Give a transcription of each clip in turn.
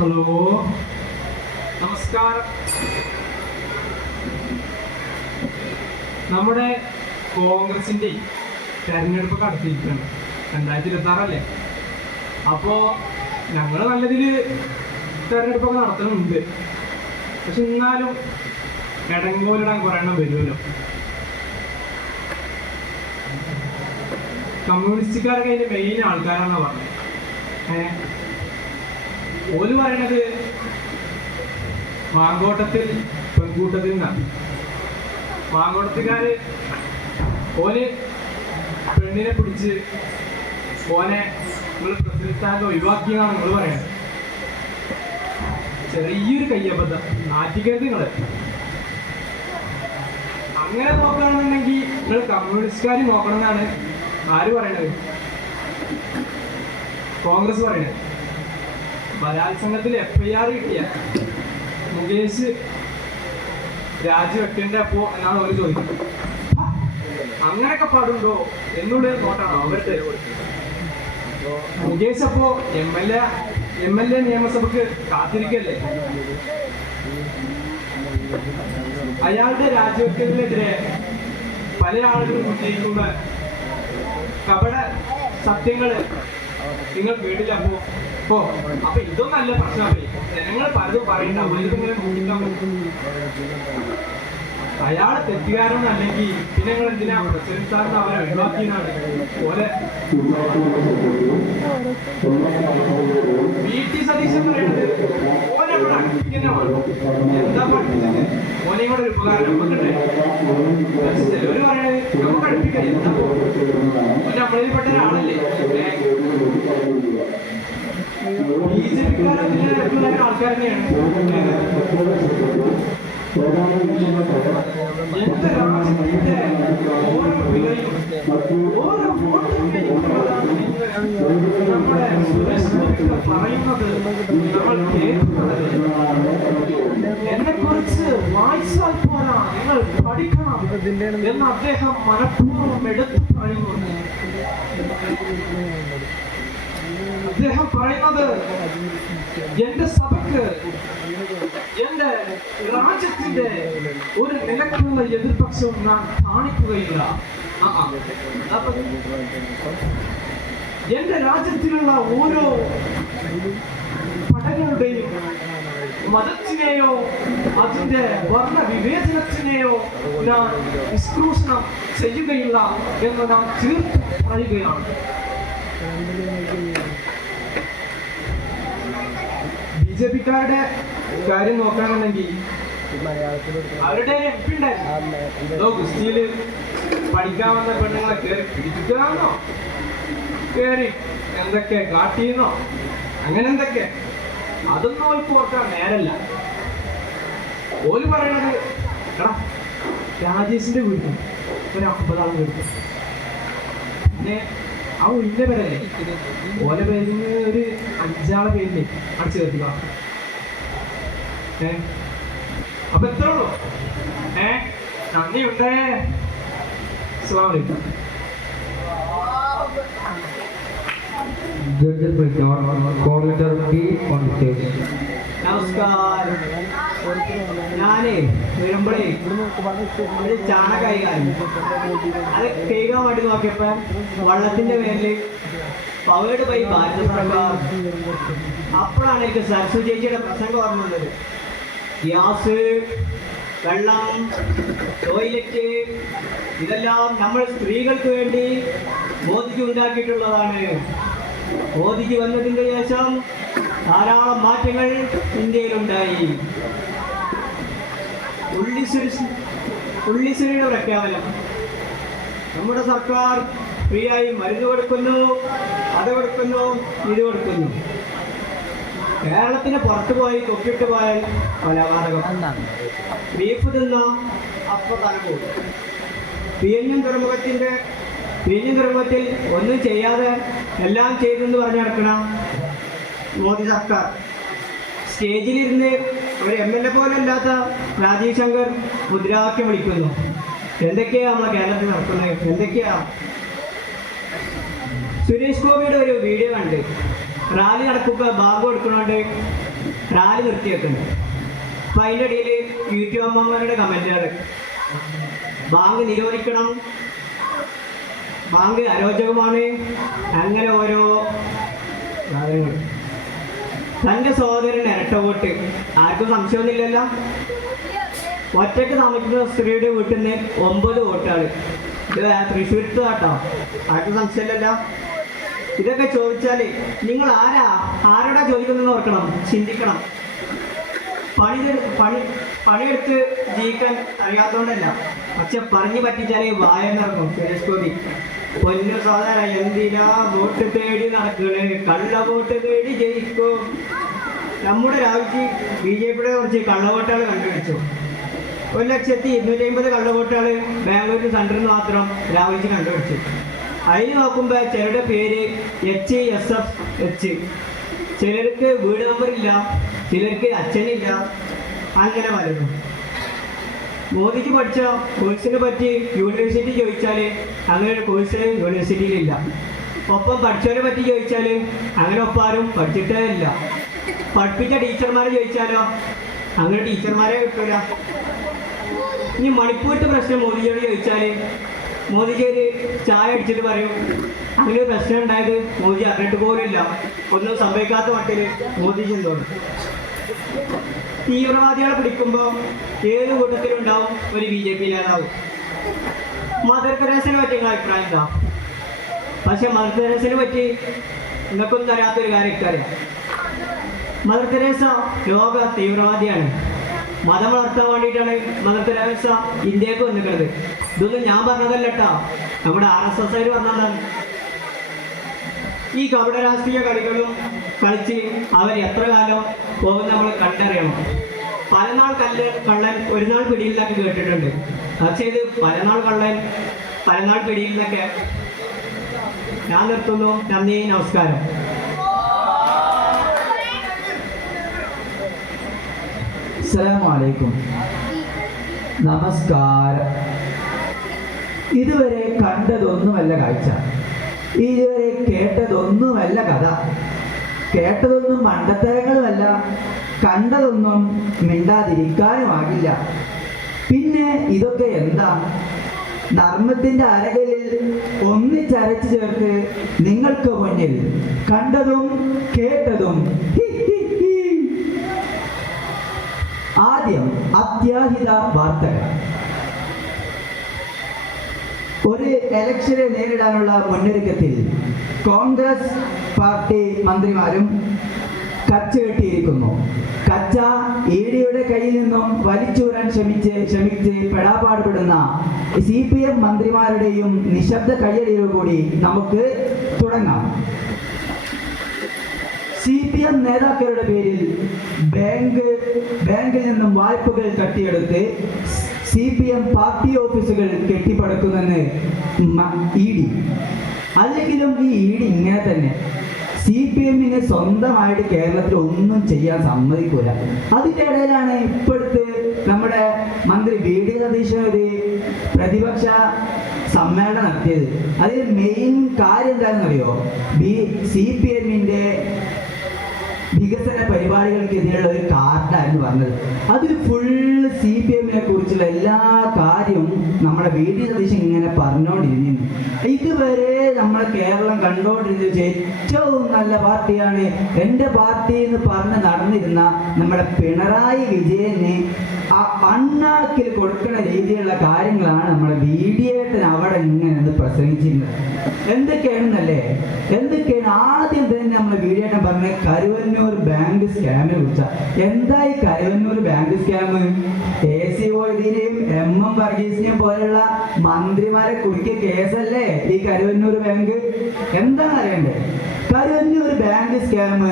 Hello, നമസ്കാരം. നമ്മുടെ കോൺഗ്രസിന്റെ തെരഞ്ഞെടുപ്പ് നടത്തിയിരിക്കുകയാണ്. 2026 അപ്പോ ഞങ്ങൾ നല്ലതിൽ തെരഞ്ഞെടുപ്പൊക്കെ നടത്തുന്നുണ്ട്. പക്ഷെ എന്നാലും ഇടങ്കോലിടാൻ കുറെ എണ്ണം വരുമല്ലോ. കമ്മ്യൂണിസ്റ്റുകാരൊക്കെ അതിന്റെ മെയിൻ ആൾക്കാരാണെന്നാ പറഞ്ഞത്. ഓല് പറയണത് മാങ്കോട്ടത്തിൽ പെൺകൂട്ടത്തിൽ നിന്നാണ്. മാങ്കോട്ടത്തുകാര് ഓന് പെണ്ണിനെ പിടിച്ച് ഓനെ നിങ്ങൾ പ്രസിഡന്റാകെ ഒഴിവാക്കിയെന്നാണ് നിങ്ങൾ പറയണത്. ചെറിയൊരു കയ്യബദ്ധം, നാറ്റിക്കരുത് നിങ്ങള്. അങ്ങനെ നോക്കുകയാണെന്നുണ്ടെങ്കിൽ നിങ്ങൾ കമ്മ്യൂണിസ്റ്റുകാർ നോക്കണം എന്നാണ് ആര് പറയണത്? കോൺഗ്രസ് പറയണത്. ബലാത്സംഗത്തിൽ FIR കിട്ടിയ മുകേഷ് രാജിവെക്കേണ്ട അപ്പോ എന്നാണ് അവർ ചോദിക്കുന്നത്. അങ്ങനെയൊക്കെ പാടുണ്ടോ എന്നുള്ള നോട്ടാണോ അവരുടെ? മുകേഷ് അപ്പോ MLA നിയമസഭക്ക് കാത്തിരിക്കല്ലേ? അയാളുടെ രാജിവെക്കലിനെതിരെ പല ആളുകളും ഉന്നയിക്കുന്ന കപട സത്യങ്ങള് നിങ്ങൾ കേട്ടില്ല. അപ്പൊ ഇതൊന്നും നല്ല പ്രശ്നമല്ലേ? ജനങ്ങൾ പലതും പറയണ്ടാവും. ഇതിങ്ങനെ നോക്കിക്കാൻ പറ്റും. അയാള് തെറ്റുകാരനല്ലെങ്കിൽ പിന്നെ നിങ്ങൾ എന്തിനാ പ്രസിഡന്റ് സാറിന് അവരെ ഒഴിവാക്കിയെന്നാണ് പോലെ. VT സതീശൻ പറയുന്നത് ഓനെ അവിടെ അടുപ്പിക്കുന്ന വേണം. എന്താ പഠിപ്പിച്ചത്? ഓനെയും കൂടെ ഒരു ഉപകാരം നമുക്കുണ്ടേ. ചിലവര് പറയണത് നമുക്ക് അടുപ്പിക്കാം. എന്താ ഓനെ നമ്മളിൽപ്പെട്ട ഒരാളല്ലേ? BJP ആൾക്കാർ തന്നെയാണ്. എന്റെ രാജ്യത്തിന്റെ ഓരോ വിലയും ഓരോ വോട്ടും നമ്മുടെ സുരേഷ് ഗോപി പറയുന്നത് നമ്മൾ കേൾക്കുന്നത്. എന്നെ കുറിച്ച് വായിച്ചാൽ പോരാ, നിങ്ങൾ പഠിക്കണം എന്ന് അദ്ദേഹം മനഃപൂർവ്വം എടുത്തു പറയുന്നു. അദ്ദേഹം പറയുന്നത് എന്റെ സഭയ്ക്ക്, എന്റെ രാജ്യത്തിന്റെ ഒരു നിലക്കുള്ള എതിർപക്ഷവും ഞാൻ കാണിക്കുകയില്ല. എന്റെ രാജ്യത്തിലുള്ള ഓരോ പടകളുടെയും മതത്തിനെയോ അതിന്റെ വർണ്ണവിവേചനത്തിനെയോ ഞാൻ നിഷ്ക്രൂഷണം ചെയ്യുകയില്ല എന്ന് ഞാൻ തീർത്തും പറയുകയാണ്. BJP-ക്കാരുടെ കാര്യം നോക്കുകയാണെന്നുണ്ടെങ്കിൽ അവരുടെ MP ഉണ്ടായിരുന്നു. ഗുസ്തിയില് പഠിക്കാൻ വന്ന പെണ്ണുങ്ങളെ കയറി പിടിക്കാന്നോ, കയറി എന്തൊക്കെ കാട്ടിയെന്നോ, അങ്ങനെ എന്തൊക്കെ, അതൊന്നും ഓർക്ക് ഓർക്കാൻ നേരല്ല. ഓല് പറയണത് എടാ രാജേഷിന്റെ വീട്ടിൽ ഒരു 50 ആൾ വീട്ടിൽ, പിന്നെ ആ ഉള്ള പേരല്ലേ, ഓലെ പേരിന് ഒരു 5 ആളെ പേരില് അടിച്ചു ചേർത്തിക്കാം. അപ്പൊ എത്ര ഉള്ളൂ? നന്ദിയുണ്ടേ. അസ്സലാമു അലൈക്കും. നമസ്കാരം. ഞാനേ വരുമ്പോഴേ ഒരു ചാണകമായി അത് കഴുകാൻ വേണ്ടി നോക്കിയപ്പോ വെള്ളത്തിന്റെ പേരില് പവേഡ് ബൈ ഭാരത സർക്കാർ. അപ്പോഴാണ് എനിക്ക് സരസ്വതി ചേച്ചിയുടെ പ്രസംഗം ഓർമ്മ വന്നത്. ഗ്യാസ്, വെള്ളം, ടോയ്ലറ്റ് ഇതെല്ലാം നമ്മൾ സ്ത്രീകൾക്ക് വേണ്ടി മോദിജി ഉണ്ടാക്കിയിട്ടുള്ളതാണ്. മോദിജി വന്നതിൻ്റെ ശേഷം ധാരാളം മാറ്റങ്ങൾ ഇന്ത്യയിലുണ്ടായി. ഉള്ളിശ്ശേരിയുടെ പ്രഖ്യാപനം. നമ്മുടെ സർക്കാർ ഫ്രീ ആയി മരുന്ന് കൊടുക്കുന്നു, അത് കൊടുക്കുന്നു, ഇത് കൊടുക്കുന്നു. കേരളത്തിന് പുറത്തു പോയി തൊക്കിട്ട് പോയാൽ കൊലപാതകം. ബീഫ് തിന്നാ അപ്പൊ തല പോകും. വിഴിഞ്ഞം തുറമുഖത്തിൽ ഒന്നും ചെയ്യാതെ എല്ലാം ചെയ്തെന്ന് പറഞ്ഞു നടക്കണം മോദി സർക്കാർ. സ്റ്റേജിലിരുന്ന് ഒരു MLA പോലെ അല്ലാത്ത രാജീവ് ശങ്കർ മുദ്രാവാക്യം വിളിക്കുന്നു. എന്തൊക്കെയാ നമ്മളെ കേരളത്തിൽ നടക്കുന്നത്? എന്തൊക്കെയാ? സുരേഷ് ഗോപിയുടെ ഒരു വീഡിയോ കണ്ട് റാലി നടക്കുമ്പോൾ ബാഗ് കൊടുക്കണോണ്ട് റാലി നിർത്തിവെക്കുന്നുണ്ട്. അപ്പം അതിൻ്റെ ഇടയിൽ യൂട്യൂബ് അമ്മമാരുടെ കമൻറ്റുകൾ, ബാങ്ക് നിരോധിക്കണം, ബാങ്ക് അരോചകമാണ്, അങ്ങനെ ഓരോ കാര്യങ്ങൾ. തൻ്റെ സഹോദരൻ ഇരട്ട വോട്ട്, ആർക്കും സംശയമൊന്നുമില്ലല്ലോ. ഒറ്റയ്ക്ക് താമസിക്കുന്ന സ്ത്രീയുടെ വീട്ടിൽ നിന്ന് 9 വോട്ടാണ്. ഇത് തൃശ്ശൂരത്ത് കേട്ടോ, ആർക്കും സംശയമില്ലല്ലോ. ഇതൊക്കെ ചോദിച്ചാൽ നിങ്ങൾ ആരോടാ ചോദിക്കുന്നതെന്ന് ഓർക്കണം, ചിന്തിക്കണം. പണിയെടുത്ത് ജീവിക്കാൻ അറിയാത്തതുകൊണ്ടല്ല, പക്ഷെ പറഞ്ഞു പറ്റിച്ചാൽ വായന്നിറങ്ങും. സുരേഷ് ഗോപി പൊന്നു സോദര എന്തിനാ വോട്ട് തേടി നടക്കണേ, കള്ള വോട്ട് തേടി ജയിക്കും. നമ്മുടെ രാജ്യത്ത് BJPയുടെ കുറച്ച് കള്ളവോട്ടുകൾ കണ്ടുപിടിച്ചു. 1,250,000 കള്ളവോട്ടുകൾ ബാംഗ്ലൂർ സെൻറ്ററിൽ നിന്ന് മാത്രം രാഹുൽജി കണ്ടുപിടിച്ചു. അതിന് നോക്കുമ്പോൾ ചിലരുടെ പേര് HSFH, ചിലർക്ക് വീട് നമ്പറില്ല, ചിലർക്ക് അച്ഛനില്ല, അങ്ങനെ പലതും. മോദിക്ക് പഠിച്ച കോഴ്സിനെ പറ്റി യൂണിവേഴ്സിറ്റി ചോദിച്ചാൽ അങ്ങനെ ഒരു കോഴ്സ് യൂണിവേഴ്സിറ്റിയിലില്ല. ഒപ്പം പഠിച്ചവരെ പറ്റി ചോദിച്ചാൽ അങ്ങനെ ഒപ്പാരും പഠിച്ചിട്ടേ ഇല്ല. പഠിപ്പിച്ച ടീച്ചർമാരെ ചോദിച്ചാലോ അങ്ങനെ ടീച്ചർമാരെ കിട്ടൂല. ഇനി മണിപ്പൂരിൻ്റെ പ്രശ്നം മോദിജിയോട് ചോദിച്ചാൽ മോദിജി ഒരു ചായ അടിച്ചിട്ട് പറയും അങ്ങനെ ഒരു പ്രശ്നം ഉണ്ടായത് മോദി അറിഞ്ഞിട്ട് പോലുമില്ല, ഒന്നും സംഭവിക്കാത്ത മട്ടിൽ മോദിജി എന്തോന്നും. തീവ്രവാദികളെ പിടിക്കുമ്പോൾ ഏത് കൂട്ടത്തിലുണ്ടാവും ഒരു BJP നേതാവും. മദർ തെരേസയെ പറ്റി നിങ്ങളുടെ അഭിപ്രായം എന്താ? പക്ഷെ മദർ തെരേസയെ പറ്റി നിങ്ങൾക്കൊന്നും അറിയാത്തൊരു കാര്യം ഇക്കാര്യം. മദർ തെരേസ ലോക തീവ്രവാദിയാണ്. മതം വളർത്താൻ വേണ്ടിയിട്ടാണ് മദർ തെരേസ ഇന്ത്യക്ക് വന്നിട്ടുള്ളത്. ഇതൊന്നും ഞാൻ പറഞ്ഞതല്ല കേട്ടോ, നമ്മുടെ RSS പറഞ്ഞതാണ്. ഈ കപട രാഷ്ട്രീയ കളികളും കളിച്ച് അവർ എത്ര കാലം പോകുന്ന നമ്മൾ കണ്ടറിയണം. പലനാൾ കള്ളൻ ഒരു നാൾ പിടിയിൽ നിന്നൊക്കെ കേട്ടിട്ടുണ്ട്. പക്ഷേ ഇത് പലനാൾ കള്ളൻ പലനാൾ പിടിയിൽ നിന്നൊക്കെ. ഞാൻ നിർത്തുന്നു. നന്ദി, നമസ്കാരം. അസ്സലാമു അലൈക്കും. നമസ്കാരം. ഇതുവരെ കണ്ടതൊന്നുമല്ല കാഴ്ച, ഇതുവരെ കേട്ടതൊന്നുമല്ല കഥ, കേട്ടതൊന്നും മണ്ടത്തരങ്ങളുമല്ല, കണ്ടതൊന്നും മിണ്ടാതിരിക്കാനുമാകില്ല. പിന്നെ ഇതൊക്കെ എന്താ? നർമ്മത്തിൻ്റെ അരകലിൽ ഒന്നിച്ചരച്ചു ചേർത്ത് നിങ്ങൾക്ക് മുന്നിൽ കണ്ടതും കേട്ടതും. ആദ്യം അത്യാഹിത വാർത്തകൾ. ഒരു ഇലക്ഷനെ നേരിടാനുള്ള മുന്നൊരുക്കത്തിൽ കോൺഗ്രസ് പാർട്ടി മന്ത്രിമാരും കച്ച കെട്ടിയിരിക്കുന്നു. കച്ച EDയുടെ കയ്യിൽ നിന്നും വലിച്ചൂരാൻ ശ്രമിച്ച് പെടാപാടുപെടുന്ന CPM മന്ത്രിമാരുടെയും നിശബ്ദ കയ്യടിയോടുകൂടി നമുക്ക് തുടങ്ങാം. CPM നേതാക്കളുടെ പേരിൽ ബാങ്കിൽ നിന്നും വായ്പകൾ തട്ടിയെടുത്ത് CPM പാർട്ടി ഓഫീസുകൾ കെട്ടിപ്പടുക്കുമെന്ന് ED. അല്ലെങ്കിലും ഈ ED ഇങ്ങനെ തന്നെ CPMനെ സ്വന്തമായിട്ട് കേരളത്തിൽ ഒന്നും ചെയ്യാൻ സമ്മതിക്കൂല. അതിൻ്റെ ഇടയിലാണ് ഇപ്പോഴത്തെ നമ്മുടെ മന്ത്രി VD സതീശൻ ഒരു പ്രതിപക്ഷ സമ്മേളനം നടത്തിയത്. അതിൽ മെയിൻ കാര്യം എന്താണെന്നറിയോ? CPMന്റെ വികസന പരിപാടികൾക്കെതിരെയുള്ള ഒരു കാർഡായിരുന്നു പറഞ്ഞത്. അതിൽ ഫുള്ള് CPMനെ കുറിച്ചുള്ള എല്ലാ കാര്യവും നമ്മുടെ VD സതീശൻ ഇങ്ങനെ പറഞ്ഞുകൊണ്ടിരുന്നു. ഇതുവരെ നമ്മുടെ കേരളം കണ്ടുകൊണ്ടിരുന്ന ഏറ്റവും നല്ല പാർട്ടിയാണ് എൻ്റെ പാർട്ടി എന്ന് പറഞ്ഞ് നടന്നിരുന്ന നമ്മുടെ പിണറായി വിജയന് ആ അണ്ണാക്കിൽ കൊടുക്കുന്ന രീതിയിലുള്ള കാര്യങ്ങളാണ് നമ്മുടെ VD-ഏട്ടൻ അവിടെ ഇങ്ങനെ പ്രസംഗിച്ചിരുന്നത്. എന്തൊക്കെയാണെന്നല്ലേ? എന്തൊക്കെയാണ്? ആദ്യം തന്നെ നമ്മൾ VD-ഏട്ടൻ പറഞ്ഞ കരുവന്നൂർ ബാങ്ക് സ്കാമിനെ കുറിച്ച. എന്തായി Karuvannur bank scam? AC മൊയ്തീനെയും MM വർഗീസിനെയും പോലെയുള്ള മന്ത്രിമാരെ കുറിക്കിയ കേസല്ലേ ഈ കരുവന്നൂർ ബാങ്ക്? എന്താണ് അറിയേണ്ടത്? Karuvannur bank scam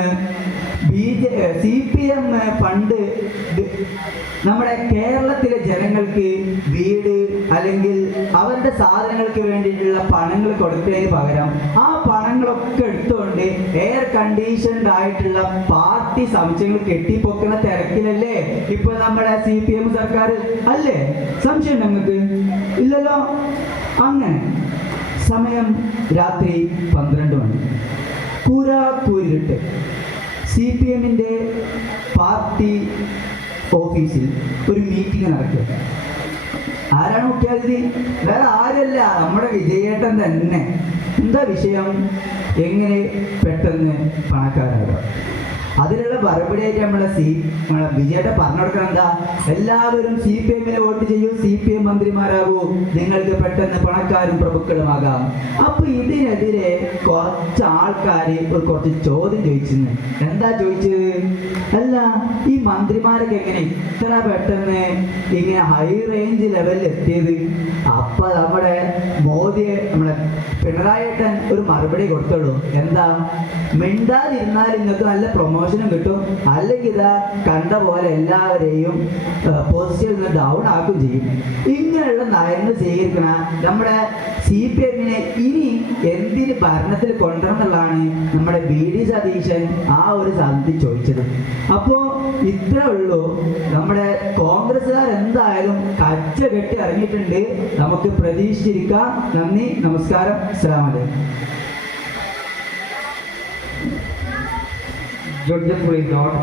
CPM fund നമ്മുടെ കേരളത്തിലെ ജനങ്ങൾക്ക് വീട് അല്ലെങ്കിൽ അവരുടെ സാധനങ്ങൾക്ക് വേണ്ടിയിട്ടുള്ള പണങ്ങൾ കൊടുത്തതിന് പകരം ആ പണങ്ങളൊക്കെ എടുത്തുകൊണ്ട് എയർ കണ്ടീഷൻഡ് ആയിട്ടുള്ള പാർട്ടി സംശയങ്ങൾ കെട്ടിപ്പൊക്കുന്ന തിരക്കിലല്ലേ ഇപ്പൊ നമ്മുടെ CPM സർക്കാർ അല്ലേ? സംശയം നിങ്ങൾക്ക് ഇല്ലല്ലോ? അങ്ങനെ സമയം രാത്രി 12 മണി. കൂരാക്കൂരിട്ട് CPMന്റെ പാർട്ടി ഓഫീസിൽ ഒരു മീറ്റിംഗ് നടക്കുക. ആരാണ് മുഖ്യാതിഥി? വേറെ ആരല്ല, നമ്മുടെ വിജയേട്ടൻ തന്നെ. എന്താ വിഷയം? എങ്ങനെ പെട്ടെന്ന് പണക്കാരാകാം? അതിനുള്ള മറുപടിയായിട്ട് നമ്മളെ വിജയേട്ടൻ പറഞ്ഞു കൊടുക്കണം. എന്താ? എല്ലാവരും CPM വോട്ട് ചെയ്യൂ, CPM മന്ത്രിമാരാകൂ, നിങ്ങൾക്ക് പെട്ടെന്ന് പണക്കാരും പ്രഭുക്കളുമാകാം. അപ്പൊ ഇതിനെതിരെ കുറച്ച് ആൾക്കാർ കുറച്ച് ചോദ്യം ചോദിച്ചിരുന്നു. എന്താ ചോദിച്ചത്? അല്ല, ഈ മന്ത്രിമാരൊക്കെ എങ്ങനെ ഇത്ര പെട്ടെന്ന് ഇങ്ങനെ ഹൈ റേഞ്ച് ലെവലിൽ എത്തിയത്? അപ്പൊ നമ്മുടെ നമ്മളെ പിണറായിട്ടൻ ഒരു മറുപടി കൊടുത്തോളൂ. എന്താ? മിണ്ടാതിരുന്നാൽ നിങ്ങൾക്ക് നല്ല പ്രൊമോഷനും കിട്ടും, അല്ലെങ്കിൽ ഇതാ കണ്ട പോലെ എല്ലാവരെയും പോസിറ്റീവ് നിന്ന് ഡൗൺ ആക്കുകയും ചെയ്യും. ഇങ്ങനെയുള്ള നയങ്ങൾ സ്വീകരിക്കണ നമ്മുടെ CPM-നെ ഇനി എന്തിന് ഭരണത്തിൽ കൊണ്ടുവരണം എന്നുള്ളതാണ് നമ്മുടെ VD സതീശൻ ആ ഒരു സാധനത്തിൽ ചോദിച്ചത്. അപ്പോൾ ഇത്രേ ഉള്ളൂ. നമ്മുടെ കോൺഗ്രസ്സുകാർ എന്തായാലും കച്ച കെട്ടി ഇറങ്ങിയിട്ടുണ്ട്. നമുക്ക് പ്രതീക്ഷിച്ചിരിക്കാം. നന്ദി, നമസ്കാരം, അസ്സലാമു അലൈക്കും. Judges please note,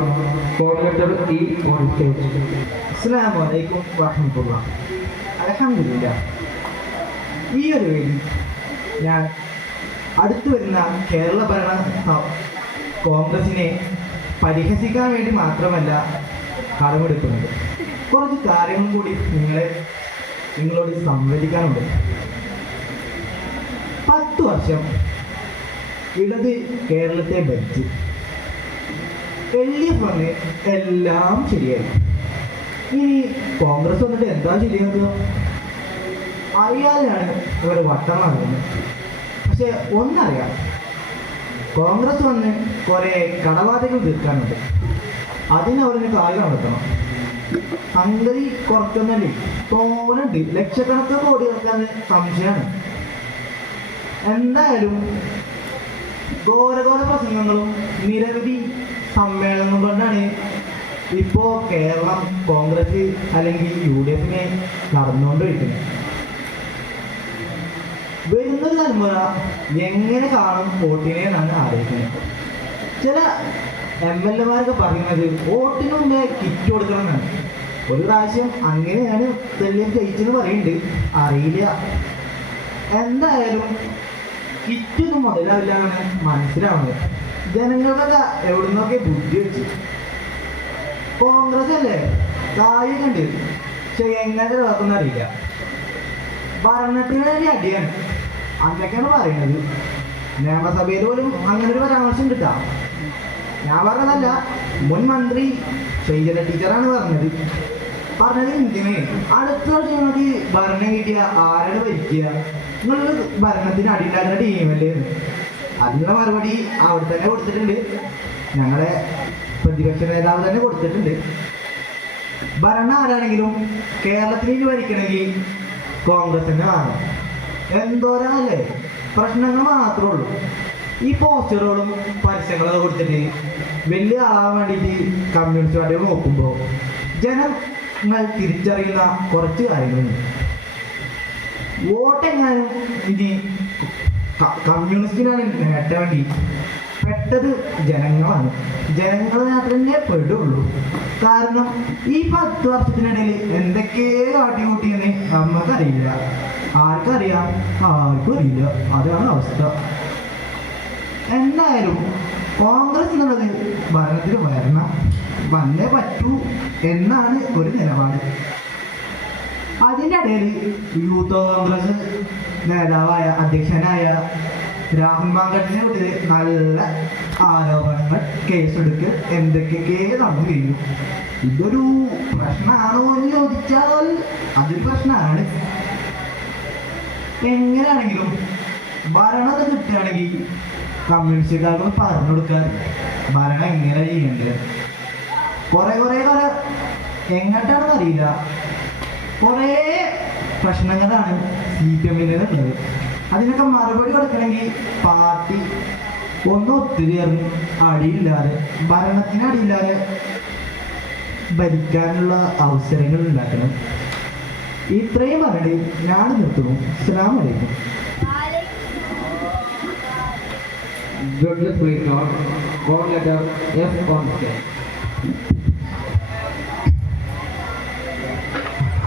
coordinator E on stage. അസ്സലാമു അലൈക്കും വറഹ്മത്തുള്ളാഹി. അൽഹംദുലില്ലാഹ്. ഈ ഒരു വേദി ഞാൻ അടുത്തു വരുന്ന കേരള ഭരണ കോൺഗ്രസിനെ പരിഹസിക്കാൻ വേണ്ടി മാത്രമല്ല കടമെടുക്കുന്നത്. കുറച്ച് കാര്യങ്ങൾ കൂടി നിങ്ങളോട് സംവദിക്കാനുണ്ട്. 10 വർഷം ഇടത് കേരളത്തെ ഭരിച്ചു. LDF വന്ന് എല്ലാം ശരിയായി. ഇനി കോൺഗ്രസ് വന്നിട്ട് എന്താ ശരിയാക്കുക? അറിയാതെയാണ് ഇവർ വട്ടം നടക്കുന്നത്. പക്ഷെ ഒന്നറിയാം, കോൺഗ്രസ് വന്ന് കുറെ കടബാധകൾ തീർക്കാനുണ്ട്. അതിനവരിന് കാര്യം നടത്തണം. സംഗതി കുറച്ചൊന്നല്ലേ, തോന്നുന്നുണ്ട്. ലക്ഷക്കണക്കിന് കോടി ഇറക്കാൻ സംശയമാണ്. എന്തായാലും ഘോരഘോര പ്രസംഗങ്ങളും നിരവധി സമ്മേളനം കൊണ്ടാണ് ഇപ്പോൾ കേരളം കോൺഗ്രസ് അല്ലെങ്കിൽ UDF-നെ നടന്നുകൊണ്ടിരിക്കുന്നത്. വരുന്നൊരു തലമുറ എങ്ങനെ കാണും വോട്ടിനെ എന്നാണ് ആലോചിക്കുന്നത്. ചില MLA-മാരൊക്കെ പറയുന്നത് വോട്ടിന് മുമ്പേ കിറ്റ് കൊടുക്കണം എന്നാണ്. ഒരു പ്രാവശ്യം അങ്ങനെയാണ് തെളിയം ജയിച്ചെന്ന് പറയുന്നുണ്ട്, അറിയില്ല. എന്തായാലും കിറ്റൊന്നും മുതലാവില്ല എന്നാണ് മനസ്സിലാവുന്നത്. ജനങ്ങൾക്കൊക്കെ എവിടുന്നൊക്കെ ബുദ്ധി വെച്ച്. കോൺഗ്രസ് അല്ലേ കായുണ്ട്, പക്ഷെ എങ്ങനെ നടക്കുന്ന അറിയില്ല. ഭരണത്തിന് തന്നെ അടിയാണ് അങ്ങനെയൊക്കെയാണ് പറയുന്നത്. നിയമസഭയിൽ പോലും അങ്ങനെ ഒരു പരാമർശം കിട്ടാം. ഞാൻ പറഞ്ഞതല്ല, മുൻ മന്ത്രി ശൈലജ ടീച്ചറാണ് പറഞ്ഞത് ഇങ്ങനെ അടുത്ത വർഷം നിങ്ങൾക്ക് ഭരണം കിട്ടിയ ആരാണ് ഭരിക്കുക? നിങ്ങൾ ഭരണത്തിന് അടിയില്ലാത്ത ടീമല്ലേ? അതിനുള്ള മറുപടി അവിടെ തന്നെ കൊടുത്തിട്ടുണ്ട്. ഞങ്ങളെ പ്രതിപക്ഷ നേതാവ് തന്നെ കൊടുത്തിട്ടുണ്ട്. ഭരണം ആരാണെങ്കിലും കേരളത്തിൽ ഭരിക്കണമെങ്കിൽ കോൺഗ്രസ് തന്നെ കാണും. എന്തോരാണല്ലേ, പ്രശ്നങ്ങൾ മാത്രമേ ഉള്ളൂ. ഈ പോസ്റ്ററുകളും പരസ്യങ്ങളൊക്കെ കൊടുത്തിട്ട് വലിയ ആളാൻ വേണ്ടിയിട്ട് കമ്മ്യൂണിസ്റ്റ് പാർട്ടികൾ നോക്കുമ്പോൾ ജനങ്ങൾ തിരിച്ചറിയുന്ന കുറച്ച് കാര്യങ്ങളുണ്ട്. വോട്ടെങ്ങാനും ഇനി കമ്മ്യൂണിസ്റ്റിനാണ് നേട്ടം വേണ്ടി പെട്ടത് ജനങ്ങളാണ്. ജനങ്ങൾ മാത്രമേ പെടുള്ളൂ. കാരണം ഈ 10 വർഷത്തിനിടയിൽ എന്തൊക്കെ കാട്ടിക്കൂട്ടിയെന്ന് നമുക്കറിയില്ല. ആർക്കറിയാം? ആർക്കും അറിയില്ല. അതാണ് അവസ്ഥ. എന്തായാലും കോൺഗ്രസ് എന്നുള്ളത് ഭരണത്തിൽ വന്നേ പറ്റൂ എന്നാണ് ഒരു നിലപാട്. അതിൻ്റെ ഇടയിൽ യൂത്ത് കോൺഗ്രസ് നേതാവായ അധ്യക്ഷനായ രാഹുൽ മാങ്കട്ടിനെ കുറിച്ച് നല്ല ആരോപണങ്ങൾ, കേസെടുക്കൽ എന്തൊക്കെ നടന്നു കഴിഞ്ഞു. ഇതൊരു പ്രശ്നമാണോ എന്ന് ചോദിച്ചാൽ അതൊരു പ്രശ്നമാണ്. എങ്ങനെയാണെങ്കിലും ഭരണം കിട്ടുകയാണെങ്കിൽ കമ്മ്യൂണിസ്റ്റുകാർക്ക് പറഞ്ഞു കൊടുക്കാൻ ഭരണം എങ്ങനെ ചെയ്യേണ്ടത്. കുറെ എങ്ങോട്ടാണെന്ന് അറിയില്ല, കുറേ പ്രശ്നങ്ങളാണ് CPM-നുള്ളത്. അതിനൊക്കെ മറുപടി കൊടുക്കണമെങ്കിൽ പാർട്ടി ഒന്ന് ഒത്തുചേർന്ന് അടിയില്ലാതെ, ഭരണത്തിന് അടിയില്ലാതെ ഭരിക്കാനുള്ള അവസരങ്ങൾ ഉണ്ടാക്കണം. ഇത്രയും പറഞ്ഞിട്ട് ഞാൻ നിർത്തുന്നു. അസ്സലാമു അലൈക്കും. Judges please note, call letter F on stage.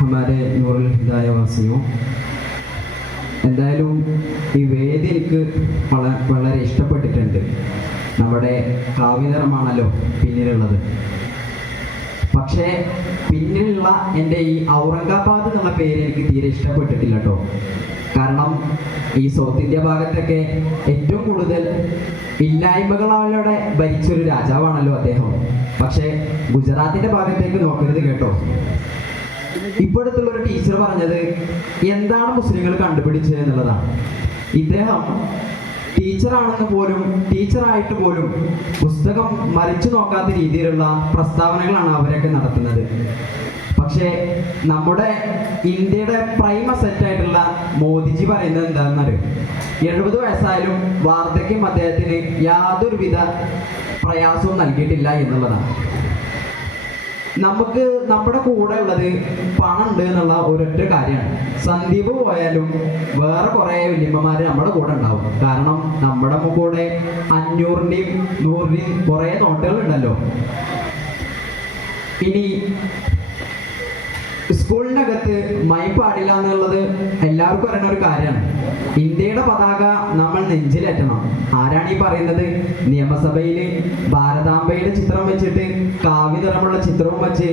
हमारे नूरुल हिदाയ വാസിയോ, എന്തായാലും ഈ വേദി എനിക്ക് വളരെ ഇഷ്ടപ്പെട്ടിട്ടുണ്ട്. നമ്മുടെ കാവ്യനിറമാണല്ലോ പിന്നിലുള്ളത്. പക്ഷേ പിന്നിലുള്ള എൻ്റെ ഈ ഔറംഗാബാദ് എന്നുള്ള പേര് എനിക്ക് തീരെ ഇഷ്ടപ്പെട്ടിട്ടില്ല കേട്ടോ. കാരണം ഈ സൗത്ത് ഇന്ത്യ ഭാഗത്തൊക്കെ ഏറ്റവും കൂടുതൽ ഇല്ലായ്മകളോടെ ഭരിച്ചൊരു രാജാവാണല്ലോ അദ്ദേഹം. പക്ഷേ ഗുജറാത്തിൻ്റെ ഭാഗത്തേക്ക് നോക്കരുത് കേട്ടോ. ഇപ്പോഴത്തുള്ളൊരു ടീച്ചർ പറഞ്ഞത് എന്താണ് മുസ്ലിങ്ങൾ കണ്ടുപിടിച്ചത് എന്നുള്ളതാണ്. ഇദ്ദേഹം ടീച്ചറായിട്ട് പോലും പുസ്തകം മറിച്ചു നോക്കാത്ത രീതിയിലുള്ള പ്രസ്താവനകളാണ് അവരൊക്കെ നടത്തുന്നത്. പക്ഷേ നമ്മുടെ ഇന്ത്യയുടെ പ്രൈം അസറ്റായിട്ടുള്ള മോദിജി പറയുന്നത് എന്താണെന്നറിയും, 70 വയസ്സായാലും വാർദ്ധക്യം അദ്ദേഹത്തിന് യാതൊരുവിധ പ്രയാസവും നൽകിയിട്ടില്ല എന്നുള്ളതാണ്. നമുക്ക് നമ്മുടെ കൂടെ ഉള്ളത് പണം ഉണ്ട് എന്നുള്ള ഒരൊറ്റ കാര്യമാണ്. സന്ദീപ് പോയാലും വേറെ കുറേ വല്യമ്മമാർ നമ്മുടെ കൂടെ ഉണ്ടാവും. കാരണം നമ്മുടെ കൂടെ 500-ൻ്റെയും 100-ൻ്റെയും കുറേ നോട്ടുകൾ ഉണ്ടല്ലോ. ഇനി സ്കൂളിൻ്റെ അകത്ത് മൈ പാടില്ല എന്നുള്ളത് എല്ലാവർക്കും അറിയുന്ന ഒരു കാര്യമാണ്. ഇന്ത്യയുടെ പതാക നമ്മൾ നെഞ്ചിലേറ്റണം. ആരാണ് ഈ പറയുന്നത്? നിയമസഭയിൽ ഭാരതാംബയുടെ ചിത്രം വെച്ചിട്ട് കാവ്യ നിറമുള്ള ചിത്രവും വെച്ച്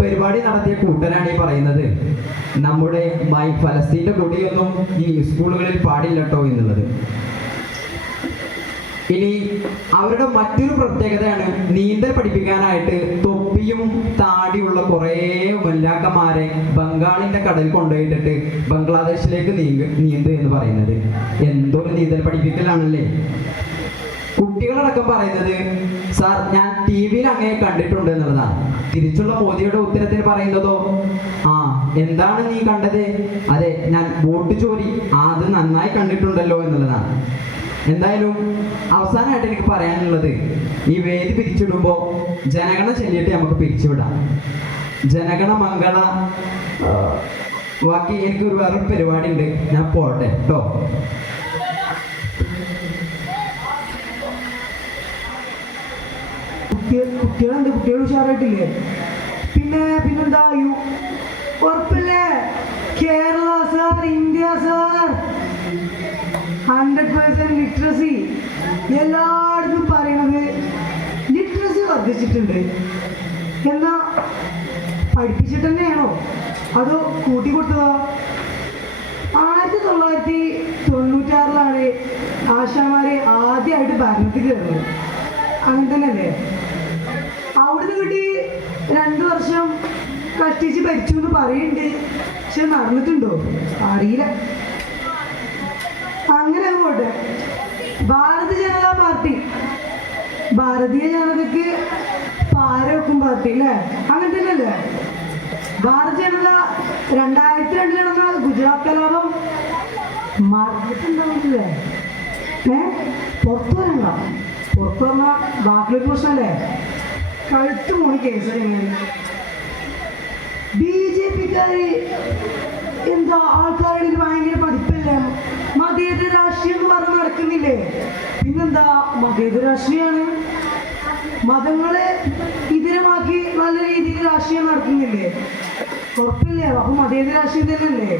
പരിപാടി നടത്തിയ കൂട്ടരാണ് ഈ പറയുന്നത്. നമ്മുടെ ഫലസ്തീൻ്റെ കൊടിയൊന്നും ഈ സ്കൂളുകളിൽ പാടില്ല കേട്ടോ എന്നുള്ളത്. ഇനി അവരുടെ മറ്റൊരു പ്രത്യേകതയാണ് നീന്തൽ പഠിപ്പിക്കാനായിട്ട് തൊപ്പിയും താടിയുള്ള കുറേ മുല്ലാക്കന്മാരെ ബംഗാളിന്റെ കടൽ കൊണ്ടുപോയിട്ടിട്ട് ബംഗ്ലാദേശിലേക്ക് നീന്ത് എന്ന് പറയുന്നത്. എന്തൊരു നീന്തൽ പഠിപ്പിക്കലാണല്ലേ. കുട്ടികളടക്കം പറയുന്നത് സാർ ഞാൻ TV-യിൽ അങ്ങനെ കണ്ടിട്ടുണ്ട് എന്നുള്ളതാണ്. തിരിച്ചുള്ള മോദിയുടെ ഉത്തരത്തിൽ പറയുന്നതോ എന്താണ് നീ കണ്ടത്? അതെ, ഞാൻ ബോട്ട് ചോരി അത് നന്നായി കണ്ടിട്ടുണ്ടല്ലോ എന്നുള്ളതാണ്. എന്തായാലും അവസാനമായിട്ട് എനിക്ക് പറയാനുള്ളത്, ഈ വേദി പിരിച്ചിടുമ്പോൾ ജനഗണ ചൊല്ലിയിട്ട് നമുക്ക് പിരിച്ചുവിടാം. ജനഗണ മംഗള. ബാക്കി എനിക്കൊരു വേറൊരു പരിപാടി ഉണ്ട്, ഞാൻ പോട്ടെ കേട്ടോ. കുട്ടികൾ ഉഷാറായിട്ടില്ലേ? പിന്നെന്താ ഉറപ്പല്ലേ? Kerala sir, India sir, 100% literacy. എല്ലായിടത്തും പറയണത് ലിറ്ററസി വർദ്ധിച്ചിട്ടുണ്ട്. എന്നാ പഠിപ്പിച്ചിട്ട് തന്നെയാണോ അതോ കൂട്ടിക്കൊടുത്തതോ? 1996 ആശാമാരെ ആദ്യമായിട്ട് ഭരണത്തിൽ കയറുന്നത്. അങ്ങനെ തന്നെയല്ലേ? അവിടുന്ന് കിട്ടി 2 വർഷം കഷ്ടിച്ച് ഭരിച്ചു എന്ന് പറയുന്നുണ്ട്. പക്ഷെ നടന്നിട്ടുണ്ടോ അറിയില്ല. അങ്ങനെ പോട്ടെ. ഭാരതീയ ജനതാ പാർട്ടി, ഭാരതീയ ജനതയ്ക്ക് പാര വെക്കും പാർട്ടി അല്ലേ? അങ്ങനെ തന്നെയല്ലേ? ഭാരതീയ ജനത 2002 നടന്ന ഗുജറാത്ത് കലാപം മറന്നിട്ടുണ്ടാവില്ലേ? പുറത്തു പറഞ്ഞ ബാക്കിയൊരു പ്രശ്നമല്ലേ? കഴുത്ത് മോണി കേസ്. BJP-ക്കാര് എന്താ ആൾക്കാരുടെ ഭയങ്കര പഠിപ്പല്ലേ? മതേതര രാഷ്ട്രീയം എന്ന് പറഞ്ഞ് നടക്കുന്നില്ലേ? പിന്നെന്താ മതേതര രാഷ്ട്രീയമാണ്. മതങ്ങളെ ഇതരമാക്കി നല്ല രീതിയിൽ രാഷ്ട്രീയം നടക്കുന്നില്ലേ? ഉറപ്പില്ലേ? അപ്പൊ മതേതര രാഷ്ട്രീയം തന്നെയല്ലേ?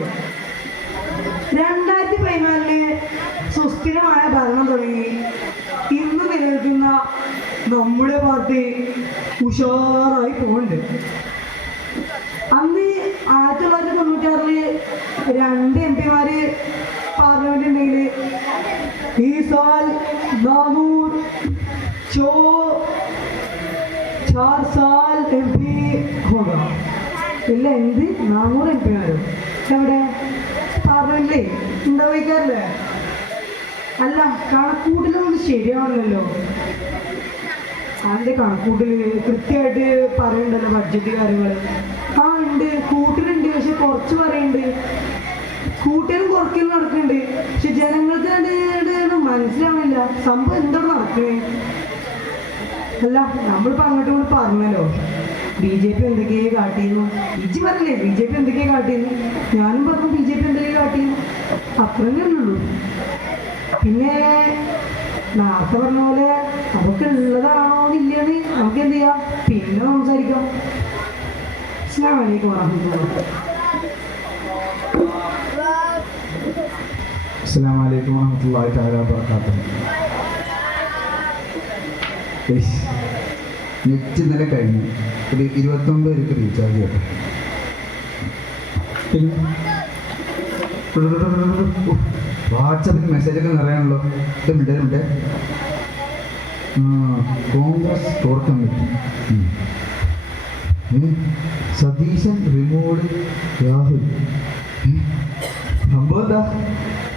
2014 സുസ്ഥിരമായ ഭരണം തുടങ്ങി ഇന്ന് നിലനിൽക്കുന്ന നമ്മുടെ പാർട്ടി ഉഷാറായി പോകുന്നുണ്ട്. അന്ന് 1996 2 MP-മാര് പാർലമെന്റ് ഉണ്ടെങ്കിൽ ഈ സാൽ 4 साल MP होगा. ഇല്ല, എന്ത് 400 MP-മാരോ? എവിടെ? പാർലമെന്റിലേ ഉണ്ടാവിക്കാറില്ലേ? അല്ല, കണക്കൂട്ടിലൊന്നും ശരിയാണല്ലോ. അതിൻ്റെ കണക്കൂട്ടിൽ കൃത്യമായിട്ട് പറയുന്നുണ്ടല്ലോ ബഡ്ജറ്റ് കാര്യങ്ങൾ. ഉണ്ട്, കൂട്ടിലുണ്ട്. പക്ഷെ കുറച്ച് പറയുന്നുണ്ട്. കൂട്ടലും കുറയ്ക്കലും നടക്കുന്നുണ്ട്. പക്ഷെ ജനങ്ങൾക്ക് മനസ്സിലാവില്ല സംഭവം എന്താണ് നടക്കുന്നത്. അല്ല, നമ്മളിപ്പോൾ അങ്ങോട്ടും കൂടി പറഞ്ഞല്ലോ BJP എന്തൊക്കെയാ കാട്ടിയിരുന്നു. ഇജ്ജ് പറഞ്ഞില്ലേ BJP എന്തൊക്കെയാ കാട്ടിയിരുന്നു? ഞാനും പറഞ്ഞു BJP എന്തൊക്കെയാ കാട്ടിയിരുന്നു. അത്രേ ഉള്ളൂ. പിന്നെ നേരത്തെ പറഞ്ഞ പോലെ അതൊക്കെ ഉള്ളതാണോ എന്നില്ലെന്ന് നമുക്ക് എന്ത് ചെയ്യാം, പിന്നെ സംസാരിക്കാം. അസ്സലാമു അലൈക്കും വറഹ്മത്തുള്ളാഹി. അസ്സലാമു അലൈക്കും വറഹ്മത്തുള്ളാഹി തആല വബറകാതുഹു. നെറ്റ് ഇന്നലെ കഴിഞ്ഞു. ഒരു 29 രൂപ റീചാർജ് ചെയ്യട്ടെ. വാട്സപ്പിൽ മെസ്സേജൊക്കെ നിറയാണല്ലോ. മിണ്ടേ Congress core committee Satheesan removed Rahul. സംഭവം എന്താ?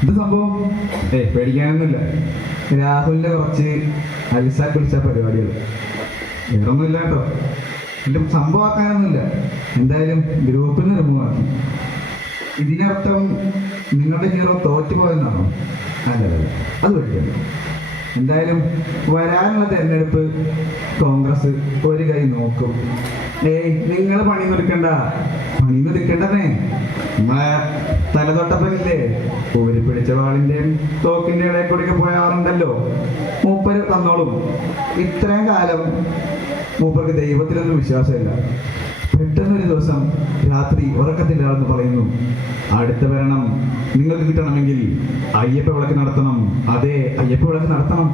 ഇത് സംഭവം പേടിക്കാനൊന്നുമില്ല. രാഹുലിൻ്റെ കുറച്ച് അലിസാക്ക് വിളിച്ച പരിപാടികൾ, വേറൊന്നുമില്ല കേട്ടോ. എൻ്റെ സംഭവമാക്കാനൊന്നുമില്ല. എന്തായാലും ഗ്രൂപ്പിൽ നിന്ന് റിമൂവ് ആക്കി. ഇതിനർത്ഥം നിങ്ങളുടെ ഹീറോ തോറ്റുപോയെന്നാണോ? അല്ലല്ല, അത് പഠിക്കണ്ട. എന്തായാലും വരാനുള്ള തെരഞ്ഞെടുപ്പ് കോൺഗ്രസ് ഒരു കൈ നോക്കും. നിങ്ങൾ പണിയൊന്നെടുക്കണ്ടേ. നമ്മളെ തലതൊട്ടപ്പനില്ലേ, ഊരി പിടിച്ച വാളിൻ്റെയും തോക്കിൻ്റെ ഇടയിൽ കൂടിയൊക്കെ പോയാറുണ്ടല്ലോ. മൂപ്പര് തന്നോളും. ഇത്രയും കാലം മൂപ്പർക്ക് ദൈവത്തിലൊന്നും വിശ്വാസമില്ല. പെട്ടെന്നൊരു ദിവസം രാത്രി ഉറക്കത്തില്ലാണെന്ന് പറയുന്നു, അടുത്ത ഭരണം നിങ്ങൾക്ക് കിട്ടണമെങ്കിൽ അയ്യപ്പ വിളക്ക് നടത്തണം. അതെ, അയ്യപ്പ വിളക്ക് നടത്തണം.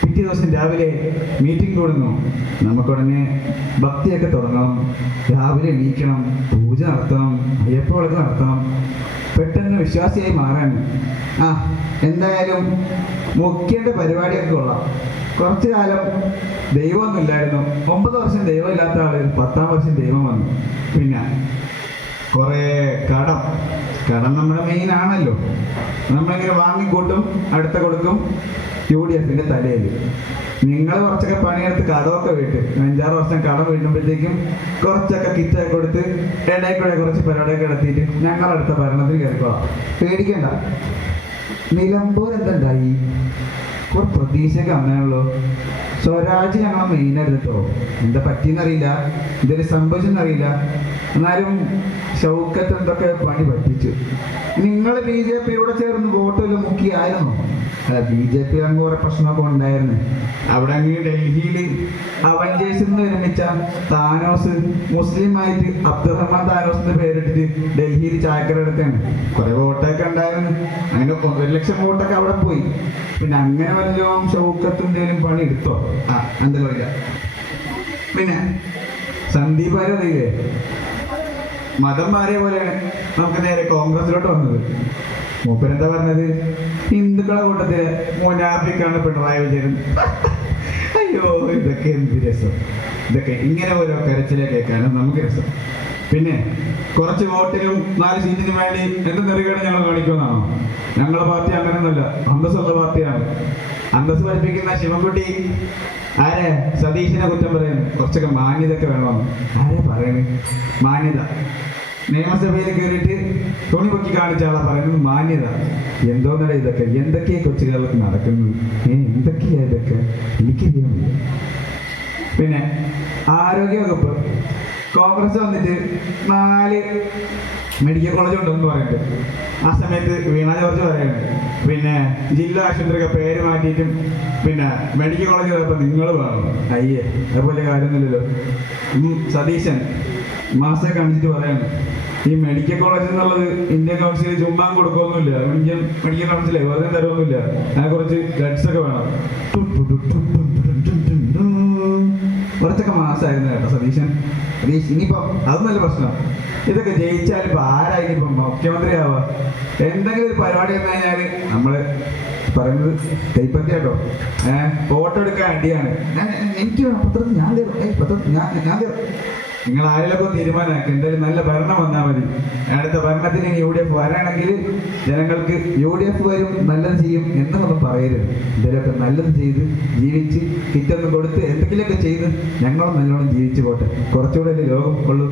പിറ്റേ ദിവസം രാവിലെ മീറ്റിംഗ് കൂടുന്നു. നമുക്കുടനെ ഭക്തിയൊക്കെ തുടങ്ങണം. രാവിലെ എണീക്കണം, പൂജ നടത്തണം, അയ്യപ്പ വിളക്ക് നടത്തണം. പെട്ടെന്ന് വിശ്വാസിയായി മാറാൻ. എന്തായാലും മുഖ്യൻ്റെ പരിപാടിയൊക്കെ കൊള്ളാം. കുറച്ചു കാലം ദൈവമൊന്നും ഇല്ലായിരുന്നു. 9 വർഷം ദൈവം ഇല്ലാത്ത ആള് 10-ാം വർഷം ദൈവം വന്നു. പിന്നെ കുറേ കടം നമ്മുടെ മെയിൻ ആണല്ലോ. നമ്മളിങ്ങനെ വാങ്ങിക്കൂട്ടും, അടുത്ത കൊടുക്കും. UDFിൻ്റെ തലയിൽ നിങ്ങൾ കുറച്ചൊക്കെ പണിയെടുത്ത് കടമൊക്കെ വീട്ട് 5-6 വർഷം കടം വീട്ടുമ്പോഴത്തേക്കും കുറച്ചൊക്കെ കിറ്റൊക്കെ കൊടുത്ത് ഇടയിൽ കൂടെ കുറച്ച് പരിപാടിയൊക്കെ നടത്തിയിട്ട് ഞങ്ങൾ അടുത്ത ഭരണത്തിൽ കയറിക്കോളാം. പേടിക്കണ്ട. നിലമ്പൂർ എന്തുണ്ടായി? കുറച്ച് പ്രതീക്ഷയൊക്കെ വന്നാണല്ലോ. സ്വരാജ് ഞങ്ങളെ മെയിനായിരുന്നു കേട്ടോ. എന്താ പറ്റിയെന്നറിയില്ല, ഇതൊരു സംഭവിച്ചെന്നറിയില്ല. എന്നാലും ഷൗക്കത്ത് എന്തൊക്കെ പണി പറ്റിച്ചു. നിങ്ങൾ BJPയോടെ ചേർന്ന് വോട്ടെല്ലാം മുക്കിയായിരുന്നു. BJP അങ്ങ് കുറെ പ്രശ്നമൊക്കെ ഉണ്ടായിരുന്നു. അവിടെ അങ്ങ് ഡൽഹിയിൽ അവഞ്ചേഴ്സിൽ നിന്ന് വിരമിച്ച താനോസ് മുസ്ലിമായിട്ട് അബ്ദുറഹ്മാൻ താനോസിന്റെ പേരിട്ടിട്ട് ഡൽഹിയിൽ ചായക്കട എടുത്താണ്. കുറെ വോട്ടൊക്കെ ഉണ്ടായിരുന്നു. അങ്ങനെ 1 ലക്ഷം വോട്ടൊക്കെ അവിടെ പോയി. പിന്നെ അങ്ങനെ വല്ലതും ഷൗക്കത്ത് എന്തെങ്കിലും പണി എടുത്തോ? എന്തായാലും അറിയില്ല. പിന്നെ സന്ദീപ് അറിയില്ലേ, മതം മാറിയ പോലെയാണ് നമുക്ക് നേരെ കോൺഗ്രസിലോട്ട് വന്നത്. മൂപ്പരെന്താ പറഞ്ഞത്? ഹിന്ദുക്കളെ കൂട്ടത്തില് മുനാഫിക്കാണ് പിണറായി വിജയൻ. അയ്യോ, ഇതൊക്കെ എന്ത് രസം! ഇതൊക്കെ ഇങ്ങനെ ഓരോ കരച്ചിലെ കേൾക്കാനും നമുക്ക് രസം. പിന്നെ കുറച്ച് വോട്ടിനും 4 സീറ്റിനും വേണ്ടി എന്ത് നെറുകയാണ് ഞങ്ങൾ കാണിക്കുമെന്നാണോ? ഞങ്ങളുടെ പാർട്ടി അങ്ങനെയൊന്നുമല്ല, അന്തസ്സുള്ള പാർട്ടിയാണ്. അന്തസ് പഠിപ്പിക്കുന്ന ശിവൻകുട്ടി ആരെ സതീശിനെ കുറ്റം പറയുന്നു. കുറച്ചൊക്കെ മാന്യതൊക്കെ വേണമെന്ന് ആരെ പറയുന്നത്? മാന്യത. നിയമസഭയിൽ കയറിയിട്ട് തുണി പൊക്കി കാണിച്ച ആളാ പറയുന്നത് മാന്യത. എന്തോന്നല്ല ഇതൊക്കെ? എന്തൊക്കെയാ കൊച്ചു കേരളത്തിൽ നടക്കുന്നത്? എന്തൊക്കെയാ ഇതൊക്കെ? എനിക്കറിയാൻ വയ്യ. പിന്നെ ആരോഗ്യവകുപ്പ് കോൺഗ്രസ് വന്നിട്ട് 4 മെഡിക്കൽ കോളേജ് ഉണ്ടെന്ന് പറയുന്നുണ്ട്. ആ സമയത്ത് വീണ ജോർജ് പറയുന്നുണ്ട് പിന്നെ ജില്ലാ ആശുപത്രിയൊക്കെ പേര് മാറ്റിയിട്ടും പിന്നെ മെഡിക്കൽ കോളേജ് പോയപ്പോൾ നിങ്ങൾ വേണം. അയ്യേ, അതുപോലെ കാര്യമൊന്നുമില്ലല്ലോ. സതീശൻ മാസം കാണിച്ചിട്ട് പറയാണ്, ഈ മെഡിക്കൽ കോളേജ് എന്നുള്ളത് ഇന്ത്യൻ കൗൺസിൽ ചുമ്മാ കൊടുക്കൊന്നുമില്ല. ഇന്ത്യൻ മെഡിക്കൽ കൗൺസിലേ വെറുതെ തരുമൊന്നുമില്ല. അതിനെ കുറച്ച് ഗഡ്സ് ഒക്കെ വേണം. കുറച്ചൊക്കെ മാസമായിരുന്നു കേട്ടോ സതീശൻ. ഇനിയിപ്പം അതൊന്നല്ല പ്രശ്നം. ഇതൊക്കെ ജയിച്ചാൽ ഇപ്പം ആരായിരിക്കും മുഖ്യമന്ത്രി ആവുക? എന്തെങ്കിലും ഒരു പരിപാടി വന്നു കഴിഞ്ഞാൽ നമ്മൾ പറയുന്നത് കൈപ്പത്തി കേട്ടോ. ഫോട്ടോ എടുക്കാൻ അടിയാണ്. എനിക്ക് വേണം പത്രത്തിൽ ഞാൻ കയറും, പത്രത്തിൽ ഞാൻ കയറും. നിങ്ങൾ ആരെങ്കിലൊക്കെ തീരുമാനമാക്കി. എന്തായാലും നല്ല ഭരണം വന്നാൽ മതി. അടുത്ത ഭരണത്തിന് UDF വരാണെങ്കിൽ ജനങ്ങൾക്ക് UDF വരും, നല്ലത് ചെയ്യും എന്നൊന്നും പറയരുത്. എന്തെങ്കിലുമൊക്കെ നല്ലത് ചെയ്ത് ജീവിച്ച് കിറ്റൊന്നും കൊടുത്ത് എന്തെങ്കിലുമൊക്കെ ചെയ്ത് ഞങ്ങളും നല്ലോണം ജീവിച്ചു പോട്ടെ. കുറച്ചുകൂടെ അല്ലേ ലോകം ഉള്ളൂ.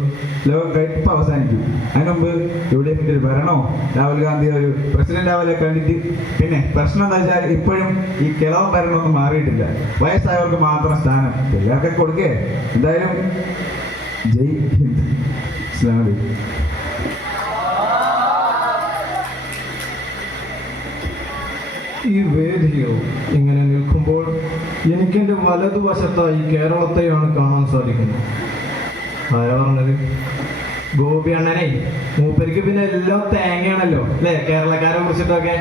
ലോകം കഴിപ്പ് അവസാനിക്കും. അതിന് മുമ്പ് UDFിൻ്റെ ഒരു ഭരണമോ രാഹുൽ ഗാന്ധി ഒരു പ്രസിഡന്റ് ആവലെ കണ്ടിട്ട്. പിന്നെ പ്രശ്നം എന്താ വെച്ചാൽ ഇപ്പോഴും ഈ കിളവൻ ഭരണമൊന്നും മാറിയിട്ടില്ല. വയസ്സായവർക്ക് മാത്രം സ്ഥാനം എല്ലാവർക്കൊക്കെ കൊടുക്കേ. എന്തായാലും ജയ് ഹിന്ദ്. അസ്സലാമു അലൈക്കും. ഈ വേദിയോ ഇങ്ങനെ നിൽക്കുമ്പോൾ എനിക്കെൻ്റെ വലതുവശത്തായി കേരളത്തെയാണ് കാണാൻ സാധിക്കുന്നത്. ആരാ പറഞ്ഞത്? ഗോപി അണ്ണനെ മൂപ്പർക്ക് പിന്നെ എല്ലാം തേങ്ങയാണല്ലോ അല്ലേ കേരളക്കാരെ കുറിച്ചിട്ടൊക്കെ.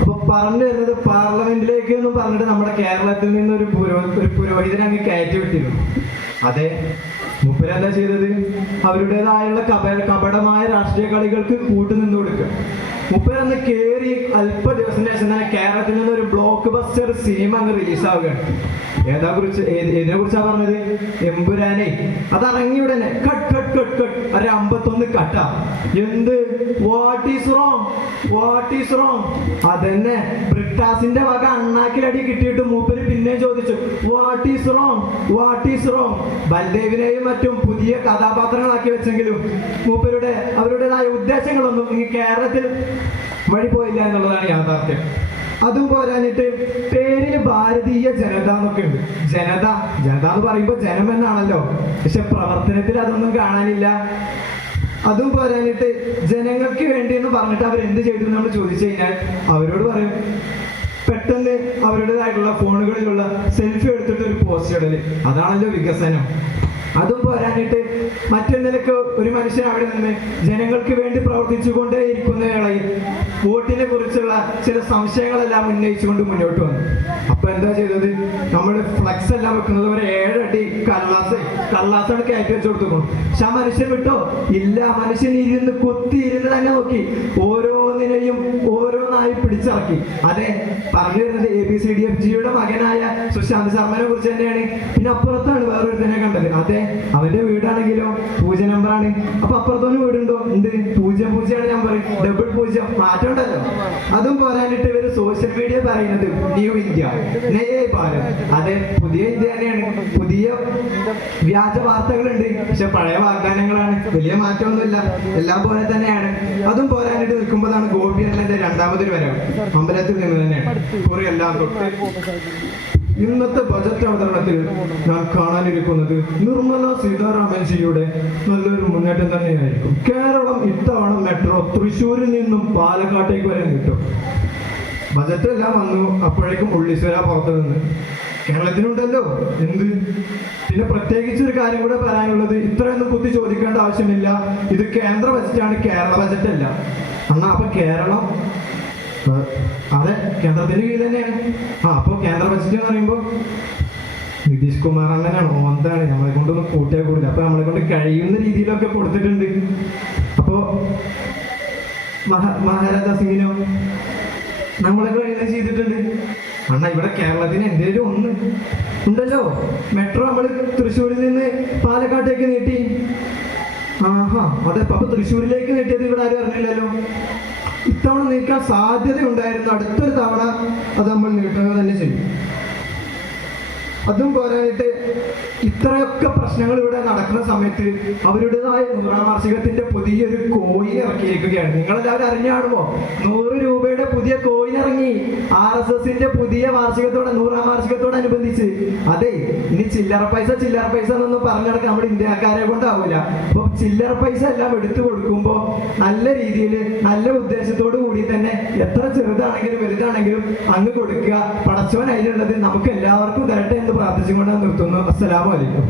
അപ്പൊ പറഞ്ഞു വരുന്നത് പാർലമെന്റിലേക്ക് എന്ന് പറഞ്ഞിട്ട് നമ്മുടെ കേരളത്തിൽ നിന്ന് ഒരു പുരോഹിതനെ അങ്ങ് കയറ്റി വിട്ടിരുന്നു. അതെ, മൂപ്പരെന്താ ചെയ്തത്? അവരുടേതായുള്ള കപടമായ രാഷ്ട്രീയ കളികൾക്ക് കൂട്ടുനിന്ന് കൊടുക്കുക. മൂപ്പരന്ന് കേറി അല്പ ദിവസത്തിന് ശേഷം തന്നെ കേരളത്തിൽ നിന്ന് ഒരു ബ്ലോക്ക് ബസ്റ്റർ സിനിമ അങ്ങ് റിലീസാവുകയാണ്. ഏതിനെ കുറിച്ചാ പറഞ്ഞത്? എമ്പുരാനെ. അത് ഇറങ്ങി ഉടനെ കട്ട് കട്ട് കട്ട് കട്ട് ഒരു 51 കട്ടാ. എന്ത് വാട്ട് ഈസ് റോങ്? അതന്നെ ബ്രിട്ടാസിന്റെ വക അണ്ണാക്കിലടി കിട്ടിയിട്ട് മൂപ്പര് പിന്നെ ചോദിച്ചു വാട്ട് ഈസ് റോങ്? ബൽദേവിനെയും മറ്റും പുതിയ കഥാപാത്രങ്ങളാക്കി വെച്ചെങ്കിലും അവരുടേതായ ഉദ്ദേശങ്ങളൊന്നും ഈ കേരളത്തിൽ വഴി പോയില്ല എന്നുള്ളതാണ് യാഥാർത്ഥ്യം. അതും പോരാഞ്ഞിട്ട് പേരില് ഭാരതീയ ജനത എന്നൊക്കെ ഉണ്ട്. ജനത എന്ന് പറയുമ്പോൾ ജനം എന്നാണല്ലോ, പക്ഷെ പ്രവർത്തനത്തിൽ അതൊന്നും കാണാനില്ല. അതും പോരാഞ്ഞിട്ട് ജനങ്ങൾക്ക് വേണ്ടി എന്ന് പറഞ്ഞിട്ട് അവരെന്ത് ചെയ്തു നമ്മൾ ചോദിച്ചു കഴിഞ്ഞാൽ അവരോട് പറയും പെട്ടെന്ന് അവരുടേതായിട്ടുള്ള ഫോണുകളിലുള്ള സെൽഫി എടുത്തിട്ട് ഒരു പോസ്റ്റ് ഇടല്. അതാണല്ലോ വികസനം. അതും പോരാഞ്ഞിട്ട് മറ്റൊന്നിലൊക്കെ ഒരു മനുഷ്യൻ അവിടെ നിന്ന് ജനങ്ങൾക്ക് വേണ്ടി പ്രവർത്തിച്ചുകൊണ്ടേ ഇരിക്കുന്ന വേളയിൽ വോട്ടിനെ കുറിച്ചുള്ള ചില സംശയങ്ങളെല്ലാം ഉന്നയിച്ചുകൊണ്ട് മുന്നോട്ട് വന്നു. അപ്പൊ എന്താ ചെയ്തത്? നമ്മുടെ ഫ്ലക്സ് എല്ലാം വെക്കുന്നത് ഒരു 7 അടി കള്ളാസാണ് കയറ്റി വെച്ച് കൊടുത്തു. പക്ഷെ ആ മനുഷ്യൻ വിട്ടോ? ഇല്ല, മനുഷ്യൻ കുത്തിയിരുന്ന് തന്നെ നോക്കി ഓരോന്നിനെയും ഓരോന്നായി പിടിച്ചിറക്കി. അതെ, പറഞ്ഞു വരുന്നത് ABCDFGയുടെ മകനായ സുശാന്ത് ശർമ്മനെ കുറിച്ച് തന്നെയാണ്. പിന്നെ അപ്പുറത്താണ് വേറൊരുത്തനെ കണ്ടത്. അതെ, അവന്റെ വീടാണെങ്കിലോ 0 നമ്പറാണ്. അപ്പൊ അപ്പുറത്തൊന്നും വീടുണ്ടോ? ഉണ്ട്, 0 നമ്പർ, ഡബിൾ 0, മാറ്റം ഉണ്ടല്ലോ. അതും പോരാനിട്ട് ഇവര് സോഷ്യൽ മീഡിയ പറയുന്നത് ന്യൂ ഇന്ത്യ, നയേ ഭാരത്. അതെ, പുതിയ ഇന്ത്യ തന്നെയാണ്. പുതിയ വ്യാജ വാർത്തകളുണ്ട്, പക്ഷെ പഴയ വാഗ്ദാനങ്ങളാണ്. വലിയ മാറ്റമൊന്നുമില്ല, എല്ലാം പോലെ തന്നെയാണ്. അതും പോരാനിട്ട് നിൽക്കുമ്പോഴാണ് ഗോപി അണ്ണന്റെ രണ്ടാമതൊരു വരവ്. അമ്പലത്തിൽ നിന്ന് തന്നെയാണ് കുറിയെല്ലാം തൊട്ട്. ഇന്നത്തെ ബജറ്റ് അവതരണത്തിൽ ഞാൻ കാണാനിരിക്കുന്നത് നിർമ്മല സീതാരാമൻജിയുടെ നല്ലൊരു മുന്നേറ്റം തന്നെയായിരിക്കും. കേരളം ഇത്തവണ മെട്രോ തൃശ്ശൂരിൽ നിന്നും പാലക്കാട്ടേക്ക് വരെ കിട്ടും. ബജറ്റ് എല്ലാം വന്നു, അപ്പോഴേക്കും ഉള്ളിശ്വര പുറത്തു നിന്ന്. കേരളത്തിനുണ്ടല്ലോ എന്ത്. പിന്നെ പ്രത്യേകിച്ച് ഒരു കാര്യം കൂടെ പറയാനുള്ളത്, ഇത്രയൊന്നും കുത്തി ചോദിക്കേണ്ട ആവശ്യമില്ല. ഇത് കേന്ദ്ര ബജറ്റാണ്, കേരള ബജറ്റ് അല്ല. എന്നാ അപ്പൊ കേരളം അതെ കേന്ദ്രത്തിന് കീഴിൽ തന്നെയാണ്. അപ്പൊ കേന്ദ്ര ബജറ്റ് എന്ന് പറയുമ്പോ നിതീഷ് കുമാർ അങ്ങനെയാണ്, ഓന്താണ്. നമ്മളെ കൊണ്ടൊന്നും കൂട്ടിയാൽ കൂടില്ല. അപ്പൊ നമ്മളെ കൊണ്ട് കഴിയുന്ന രീതിയിലൊക്കെ കൊടുത്തിട്ടുണ്ട്. അപ്പോ മഹാരാജാ സിംഗിനോ നമ്മളെ കഴിയുന്നത് ചെയ്തിട്ടുണ്ട്. അണ്ണാ ഇവിടെ കേരളത്തിന് എന്തേലും ഒന്ന് ഉണ്ടല്ലോ. മെട്രോ നമ്മൾ തൃശ്ശൂരിൽ നിന്ന് പാലക്കാട്ടേക്ക് നീട്ടി. അതെ, അപ്പൊ തൃശ്ശൂരിലേക്ക് നീട്ടിയത് ഇവിടെ ആരും അറിഞ്ഞില്ലല്ലോ. ഇത്തവണ നീക്കാൻ സാധ്യതയുണ്ടായിരുന്നു. അടുത്തൊരു തവണ അത് നമ്മൾ നീട്ടുക തന്നെ ചെയ്യും. അതും പോരായിട്ട് ഇത്രയൊക്കെ പ്രശ്നങ്ങൾ ഇവിടെ നടക്കുന്ന സമയത്ത് അവരുടേതായ 100ാം വാർഷികത്തിന്റെ പുതിയൊരു കോയിൻ ഇറക്കിയിരിക്കുകയാണ്. നിങ്ങളെല്ലാവരും അറിഞ്ഞാണുമോ? 100 രൂപയുടെ പുതിയ കോയിൻ ഇറങ്ങി. RSSന്റെ പുതിയ വാർഷികത്തോടെ 100ാം വാർഷികത്തോടനുബന്ധിച്ച്. അതെ, ഇനി ചില്ലറ പൈസ എന്നൊന്നും പറഞ്ഞിടക്കാൻ നമ്മുടെ ഇന്ത്യക്കാരെ കൊണ്ടാവില്ല. അപ്പൊ ചില്ലറ പൈസ എല്ലാം എടുത്തു കൊടുക്കുമ്പോ നല്ല രീതിയിൽ നല്ല ഉദ്ദേശത്തോടു കൂടി തന്നെ എത്ര ചെറുതാണെങ്കിലും വലുതാണെങ്കിലും അങ്ങ് കൊടുക്കുക. പടച്ചവൻ അതിനുള്ളത് നമുക്ക് എല്ലാവർക്കും തരട്ടെ എന്ന് പ്രാർത്ഥിച്ചുകൊണ്ട് നിർത്തുന്നു. അസ്സലാമു അലൈക്കും.